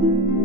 you